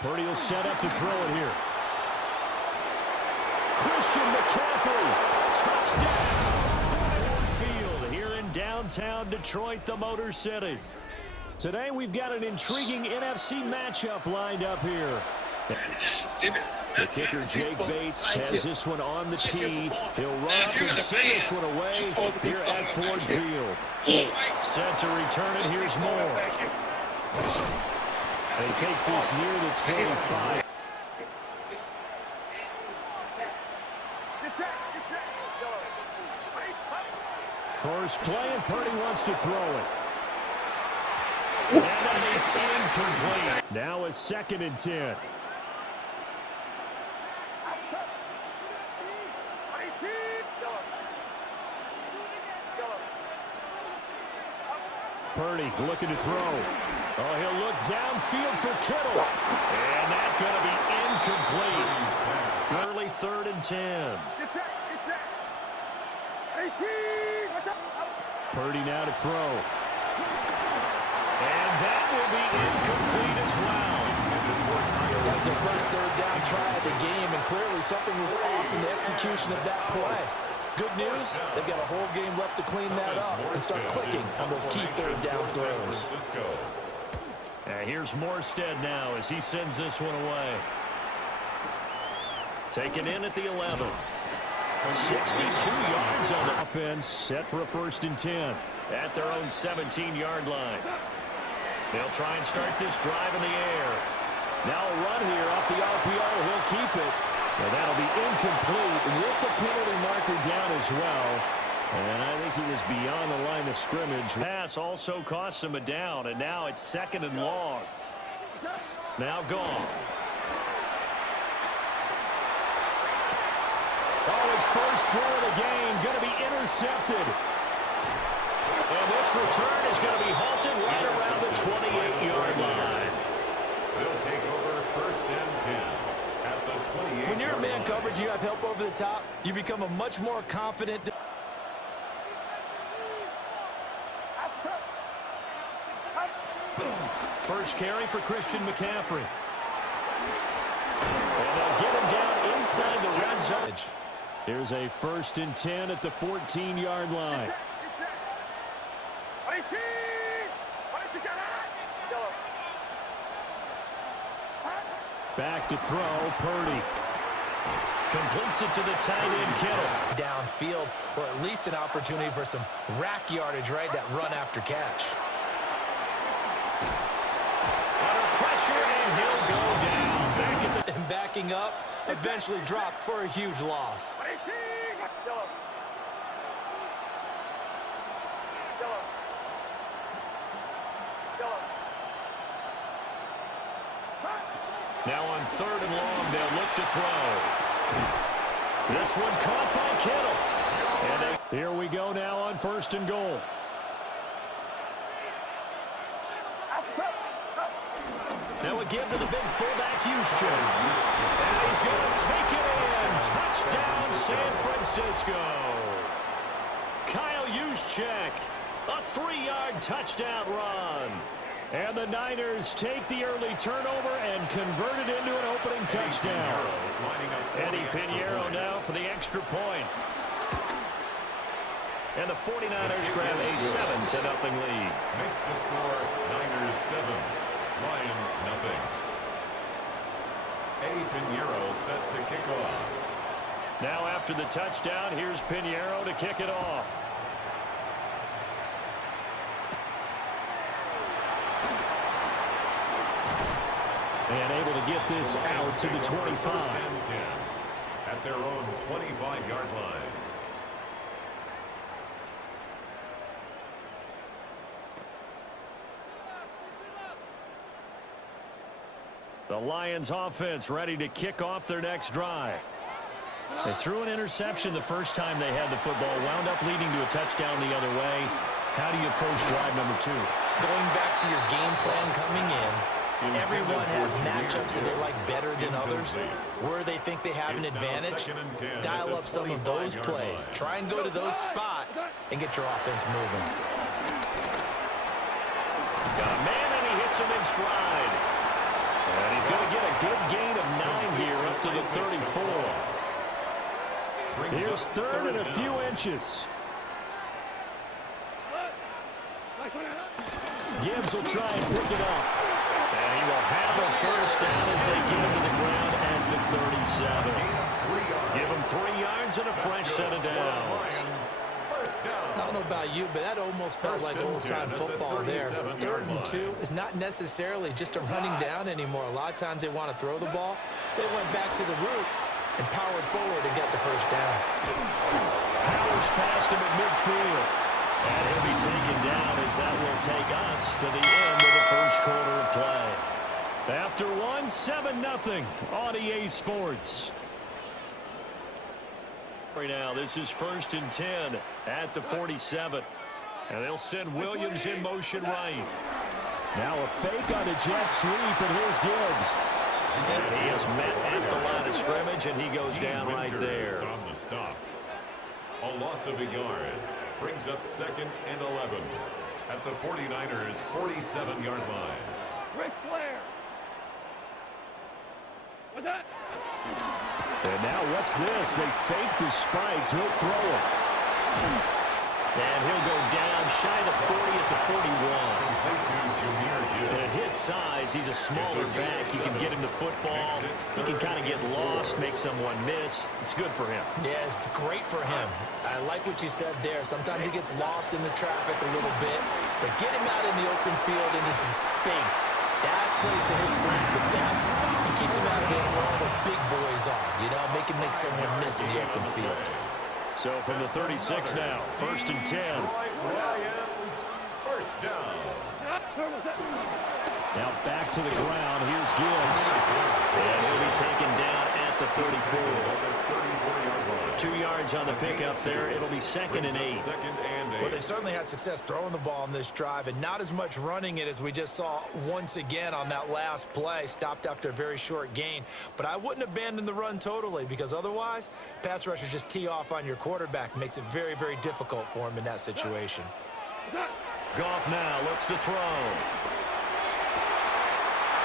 Purdy will set up to throw it here. Christian McCaffrey, touchdown! Ford Field here in downtown Detroit, the Motor City. Today we've got an intriguing NFC matchup lined up here. The kicker, Jake Bates, has this one on the tee. He'll run up and send this one away here at Ford Field. Set to return it. Here's Moore. And he takes this near the 25. First play, and Purdy wants to throw it. And that is incomplete. Now a 2nd and 10. Purdy looking to throw. Oh, he'll look downfield for Kittle. And that's going to be incomplete. Early 3rd and 10. Purdy now to throw. And that will be incomplete as well. That was the first 3rd down try of the game, and clearly something was off in the execution of that play. Good news, they've got a whole game left to clean that up and start clicking on those key 3rd down throws. Here's Morstead now as he sends this one away. Taken in at the 11. 62 yards on the offense, set for a 1st and 10 at their own 17-yard line. They'll try and start this drive in the air. Now a run here off the RPO. He'll keep it. And that'll be incomplete with the penalty marker down as well. And I think he was beyond the line of scrimmage. Pass also costs him a down, and now it's 2nd and long. Now gone. Oh, his first throw of the game going to be intercepted. And this return is going to be halted right around the 28-yard line. They'll take over 1st and 10 at the 28. When you're in man coverage, you have help over the top, you become a much more confident. First carry for Christian McCaffrey. And they'll get him down inside the red zone. Here's a 1st and 10 at the 14-yard line. Back to throw, Purdy. Completes it to the tight end, Kittle. Downfield, or at least an opportunity for some rack yardage, right? That run after catch. Under pressure, and he'll go down. And backing up, eventually dropped for a huge loss. Now on 3rd and long, they'll look to throw. This one caught by Kittle. And here we go now on 1st and goal. Now a give to the big fullback, Juszczyk. And he's going to take it in. Touchdown, San Francisco. Kyle Juszczyk, a 3-yard touchdown run. And the Niners take the early turnover and convert it into an opening touchdown. Eddie Pinheiro now for the extra point. And the 49ers grab a 7-0 lead. Makes the score Niners 7, Lions nothing. Eddie Pinheiro set to kick off. Now after the touchdown, here's Pinheiro to kick it off. And able to get this out to the 25. At their own 25-yard line. The Lions offense ready to kick off their next drive. They threw an interception the first time they had the football, wound up leading to a touchdown the other way. How do you approach drive number 2? Going back to your game plan coming in, everyone has matchups that they like better than others. Where they think they have an advantage, dial up some of those plays. Try and go to those spots and get your offense moving. Got a man, and he hits him in stride. And he's going to get a good gain of 9 here up to the 34. Here's third and a few inches. Gibbs will try and pick it up. And he will have a first down as they get him to the ground at the 37. Give him 3 yards and a fresh set of downs. I don't know about you, but that almost felt like old-time football there. 3rd and 2 is not necessarily just a running down anymore. A lot of times they want to throw the ball. They went back to the roots and powered forward and get the first down. Powers past him at midfield. And he'll be taken down as that will take us to the end of the first quarter of play. After 7-0 on EA Sports. Right now, this is 1st and 10 at the 47. And they'll send Williams in motion right. Now a fake on the jet sweep, and here's Gibbs. And he is met at the line of scrimmage, and he goes down right there. On the stop. A loss of a yard brings up 2nd and 11 at the 49ers' 47-yard line. Rick Blair. What's that? And now what's this? They fake the spike. He'll throw it. And he'll go down shy of 40 at the 41. At his size, he's a smaller back. He can get him the football. He can kind of get lost, make someone miss. It's good for him. Yeah, it's great for him. I like what you said there. Sometimes he gets lost in the traffic a little bit, but get him out in the open field into some space. That plays to his strengths the best. He keeps him out of it where all the big boys are, you know, make someone miss in the open field. So from the 36 now, 1st and 10. Lions, first down. Now back to the ground. Here's Gibbs. And he'll be taken down at the 34. 2 yards on the pickup there. It'll be 2nd and 8. Well, they certainly had success throwing the ball on this drive and not as much running it as we just saw once again on that last play. Stopped after a very short gain. But I wouldn't abandon the run totally because otherwise, pass rushers just tee off on your quarterback. Makes it very, very difficult for him in that situation. Goff now looks to throw.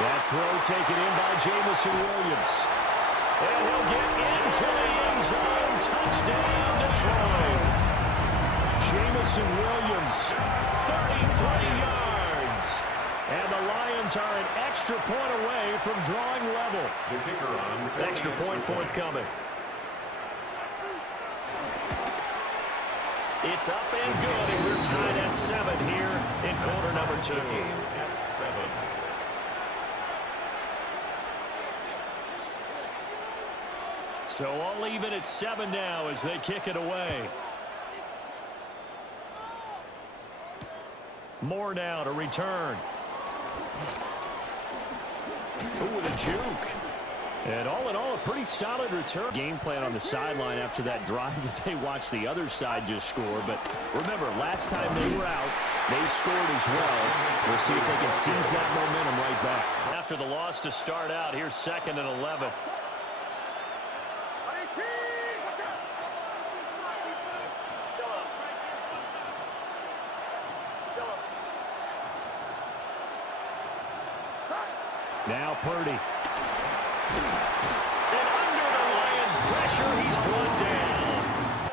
That throw taken in by Jamison Williams. And he'll get into the end zone. Touchdown, Detroit. Jamison Williams, 33 yards. And the Lions are an extra point away from drawing level. The kicker on. Extra point forthcoming. It's up and good, and we're tied at 7 here in quarter number 2. At 7. So all even at 7 now as they kick it away. Moore now to return. Ooh, with a juke. And all in all, a pretty solid return. Game plan on the sideline after that drive that they watched the other side just score. But remember, last time they were out, they scored as well. We'll see if they can seize that momentum right back. After the loss to start out, here's 2nd and 11. Now Purdy. And under the Lions' pressure, he's brought down.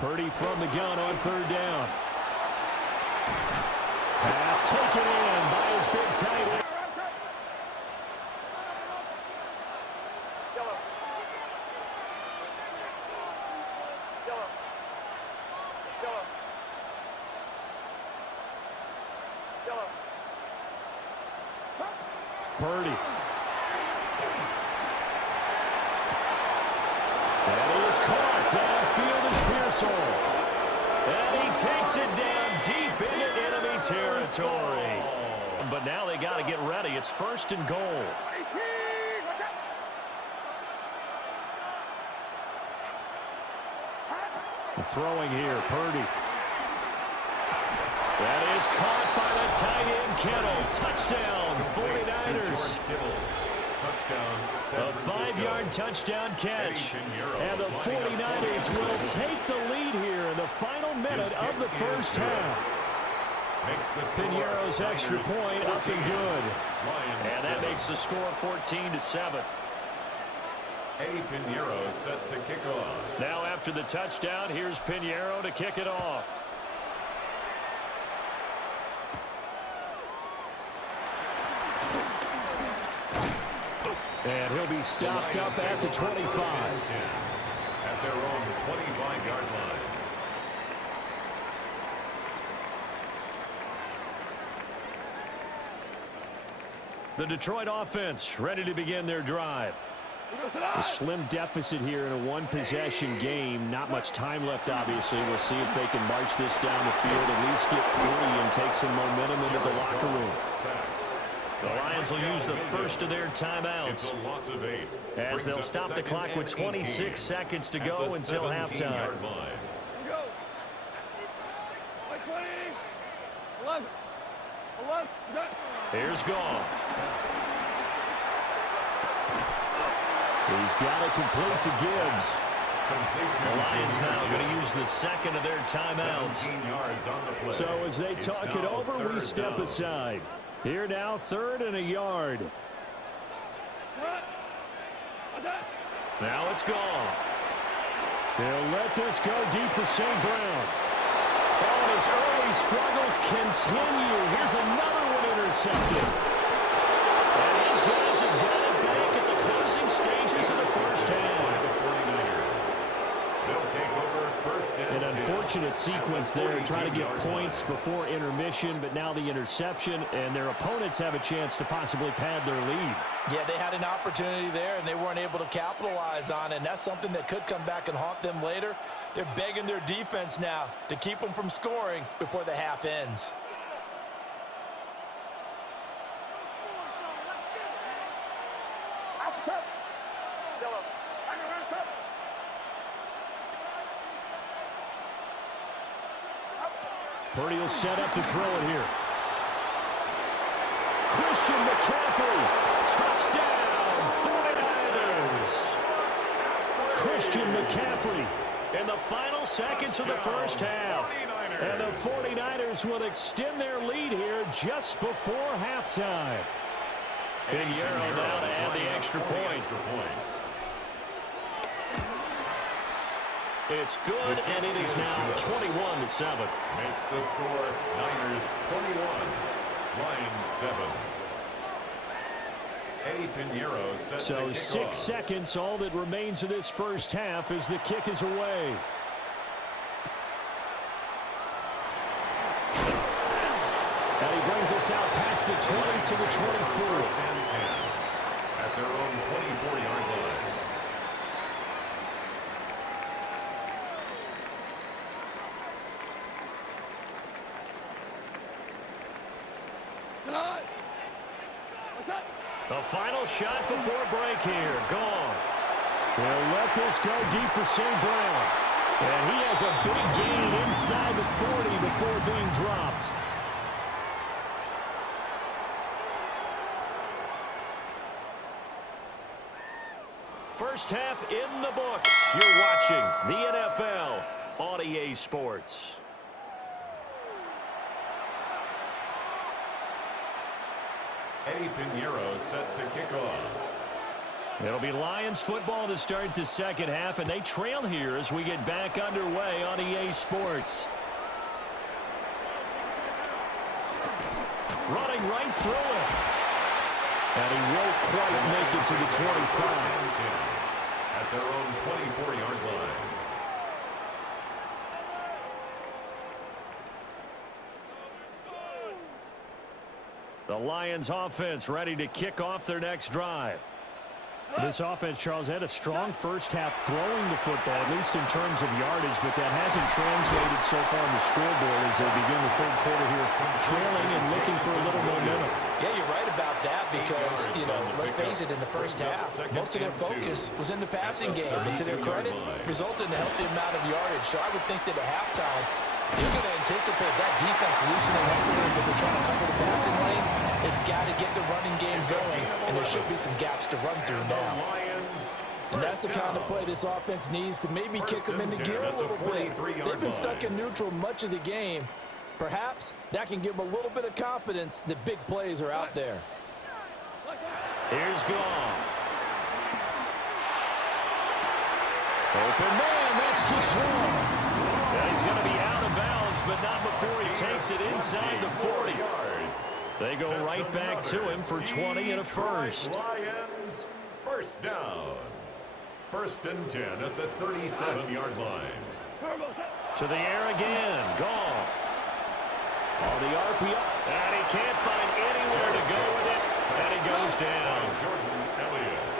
Purdy from the gun on 3rd down. Pass taken in by his big tight end. Purdy. And he is caught. Downfield is Pearsall. And he takes it down deep into enemy territory. But now they got to get ready. It's 1st and goal. And throwing here, Purdy. That is caught by the tight end Kittle. Touchdown, 49ers. Touchdown, A 5-yard touchdown catch. And the 49ers will take the lead here in the final minute of the first half. Piñeiro's extra point up and good. And that makes the score 14-7. Eddie Piñeiro set to kick off. Now after the touchdown, here's Piñeiro to kick it off. And he'll be stopped up at the 25. At their own 25-yard line. The Detroit offense ready to begin their drive. A slim deficit here in a one-possession game. Not much time left, obviously. We'll see if they can march this down the field, at least get free and take some momentum into the locker room. The Lions will use the first of their timeouts as they'll stop the clock with 26 seconds to go until halftime. Here's Goff. He's got it complete to Gibbs. The Lions now going to use the second of their timeouts. So as they talk it over, we step aside. Here now, 3rd and a yard. Now it's Goff. They'll let this go deep for St. Brown. And his early struggles continue. Here's another one intercepted. And these guys have got it back at the closing stages of the first half. An unfortunate sequence there, trying to get points before intermission, but now the interception, and their opponents have a chance to possibly pad their lead. Yeah, they had an opportunity there, and they weren't able to capitalize on it, and that's something that could come back and haunt them later. They're begging their defense now to keep them from scoring before the half ends. Purdy will set up to throw it here. Christian McCaffrey, touchdown, 49ers. Christian McCaffrey in the final seconds of the first half. And the 49ers will extend their lead here just before halftime. Piñeiro now to add the extra point. It's good, and it is now 21-7. Makes the score Niners 21, Lions 7. Eddie Piñeiro set to So kick 6 off. seconds, all that remains of this first half as the kick is away. And he brings us out past the 20 to the 24. At their own 24-yard line. The final shot before break here. Goff. They'll let this go deep for St. Brown. And he has a big gain inside the 40 before being dropped. First half in the books. You're watching the NFL on EA Sports. Eddie Piñeiro set to kick off. It'll be Lions football to start the second half, and they trail here as we get back underway on EA Sports. Running right through it. And he won't quite make it to the 25. At their own 24-yard line. The Lions offense ready to kick off their next drive. This offense, Charles, had a strong first half throwing the football, at least in terms of yardage, but that hasn't translated so far on the scoreboard as they begin the third quarter here, trailing and looking for a little momentum. Yeah, you're right about that because, you know, let's face it, in the first half, most of their focus was in the passing game. And to their credit, resulted in a healthy amount of yardage. So I would think that at halftime, you're going to anticipate that defense loosening up a little bit. They're trying to cover the passing lanes. They've got to get the running game going and there should be some gaps to run through now. And that's the kind of play this offense needs to maybe kick them into gear a little bit. They've been stuck in neutral much of the game. Perhaps that can give them a little bit of confidence that big plays are out there. Here's Goff. Open man, that's too slow. Yeah, he's going to be out of bounds, but not before he takes it inside the 40. They go right back to him for 20 and a first. Lions, first down. First and 10 at the 37-yard line. To the air again. Goff. On the RPO. And he can't find anywhere to go with it. And he goes down.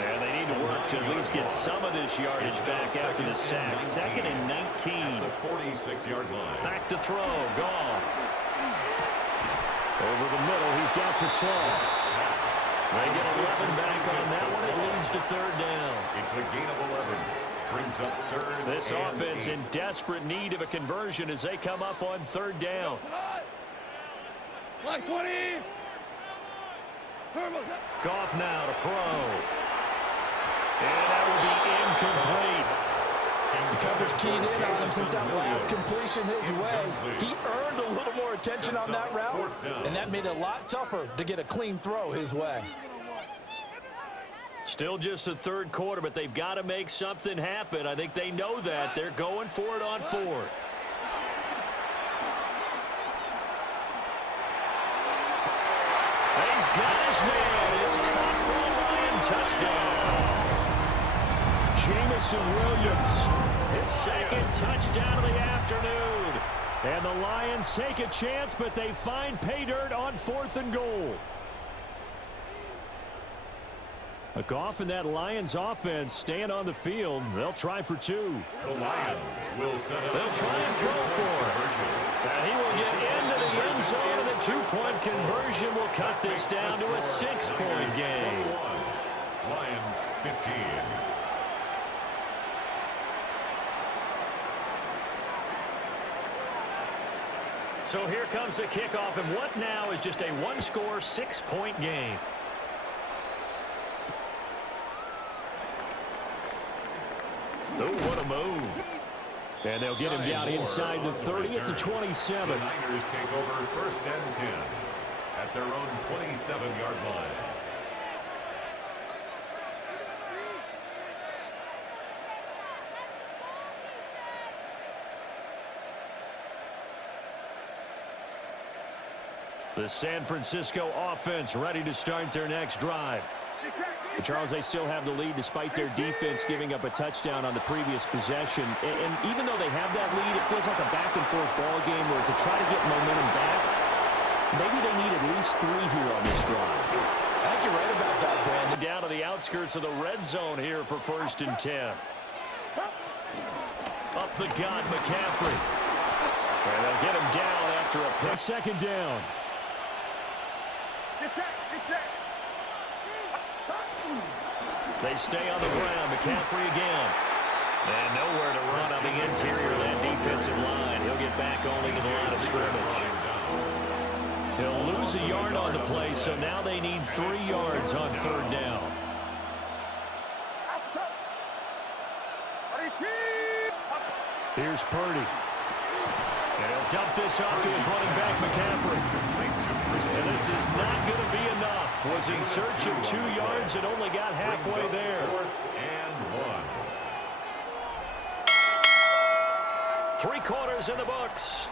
And they need to work to at least get some of this yardage back after the sack. 2nd and 19. The 46-yard line. Back to throw. Goff. Over the middle. He's got to slow. They get 11 back on that one. It leads to 3rd down. It's a gain of 11. Brings up 3rd. This offense in desperate need of a conversion as they come up on 3rd down. Like 20. Goff now to throw. And that will be incomplete. The coverage keyed in on him since that last completion his way. He earned a little more attention on that route, and that made it a lot tougher to get a clean throw his way. Still just the 3rd quarter, but they've got to make something happen. I think they know that. They're going for it on 4th. He's got his man. It's caught for a Lion touchdown. Jamison Williams. His 2nd touchdown of the afternoon. And the Lions take a chance, but they find pay dirt on 4th and goal. Goff and that Lions offense staying on the field. They'll try for 2. The Lions will set up. They'll try and throw for it. And he will get into the end zone, and the 2-point conversion will cut this down to a 6-point game. Lions 15. So here comes the kickoff, and what now is just a 1-score, 6-point game. Oh, what a move. And they'll get him down inside the 30 at the 27. The Niners take over 1st and 10 at their own 27-yard line. The San Francisco offense ready to start their next drive. Charles, they still have the lead despite their defense giving up a touchdown on the previous possession. And even though they have that lead, it feels like a back-and-forth ball game where to try to get momentum back, maybe they need at least 3 here on this drive. I think you're right about that, Brandon. Down to the outskirts of the red zone here for 1st and 10. Up the gut, McCaffrey. And they'll get him down after a 2nd down. They stay on the ground. McCaffrey again. And nowhere to run on the interior of that defensive line. He'll get back only to the line of scrimmage. He'll lose a yard on the play, so now they need 3 yards on 3rd down. Here's Purdy. And he'll dump this off to his running back, McCaffrey. And this is not going to be enough. Was in search of 2 yards and only got halfway there. 3 quarters in the books.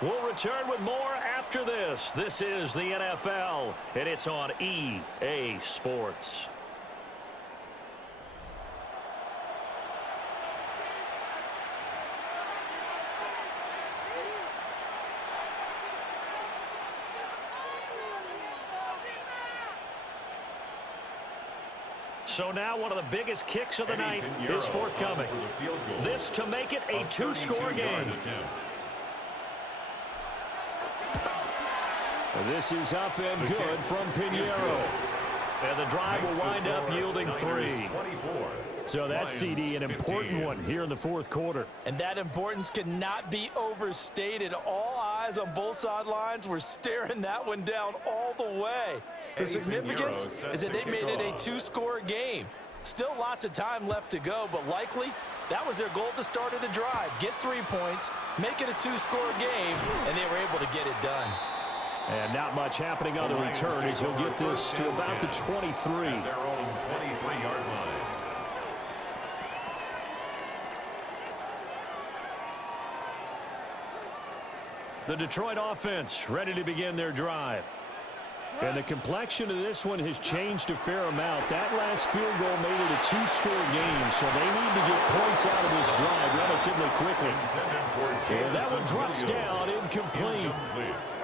We'll return with more after this. This is the NFL, and it's on EA Sports. So now one of the biggest kicks of the night is forthcoming. This to make it a 2-score game. This is up and good from Pinheiro. And the drive will wind up yielding 3. So that CD, an important one here in the 4th quarter. And that importance cannot be overstated. All eyes guys on both sidelines were staring that one down all the way. The significance is that they made it a two-score game. Still lots of time left to go, but likely that was their goal at the start of the drive. Get 3 points, make it a two-score game, and they were able to get it done. And not much happening on the return as he'll get this to about the 23. At their own 23-yard line. The Detroit offense ready to begin their drive. And the complexion of this one has changed a fair amount. That last field goal made it a two-score game, so they need to get points out of this drive relatively quickly. And that one drops down, incomplete.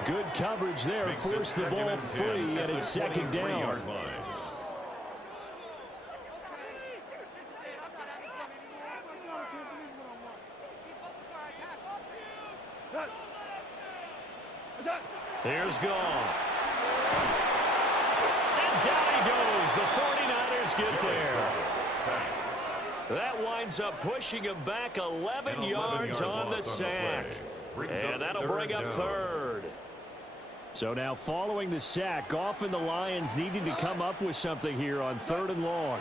Good coverage there, forced the ball free, and it's second down. Here's Goff. And down he goes. The 49ers get there. That winds up pushing him back 11 yards on the sack. And that'll bring up third. So now following the sack, Goff and the Lions needing to come up with something here on 3rd and long.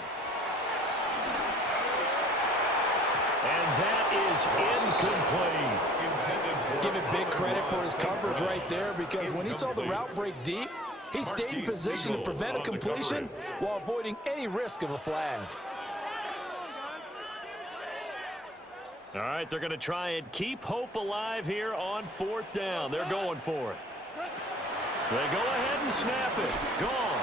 And that is incomplete. Give it big credit for his coverage right there, because when he saw the route break deep, he stayed in position to prevent a completion while avoiding any risk of a flag. All right, they're going to try and keep hope alive here on 4th down. They're going for it. They go ahead and snap it. Gone.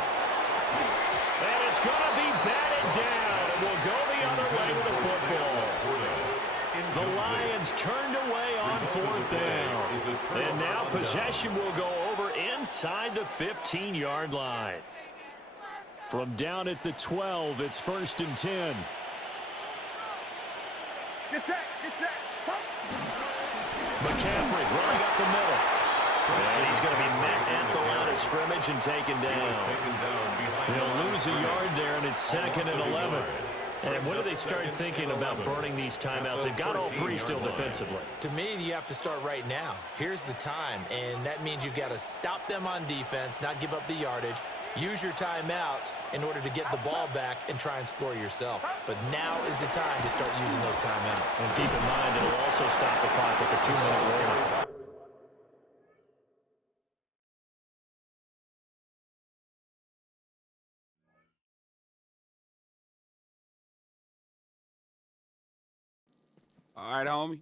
And it's going to be batted down, and we'll go the other way with the football. The Lions turned away on 4th down. And now possession will go over inside the 15-yard line. From down at the 12, it's 1st and 10. Get set, get set. McCaffrey running up the middle. And he's going to be met at the line of scrimmage and taken down. He'll lose a yard there, and it's 2nd and 11. And when do they start thinking about burning these timeouts? They've got all 3 still defensively. To me, you have to start right now. Here's the time, and that means you've got to stop them on defense, not give up the yardage, use your timeouts in order to get the ball back and try and score yourself. But now is the time to start using those timeouts. And keep in mind, it'll also stop the clock at the 2-minute warning. All right, homie.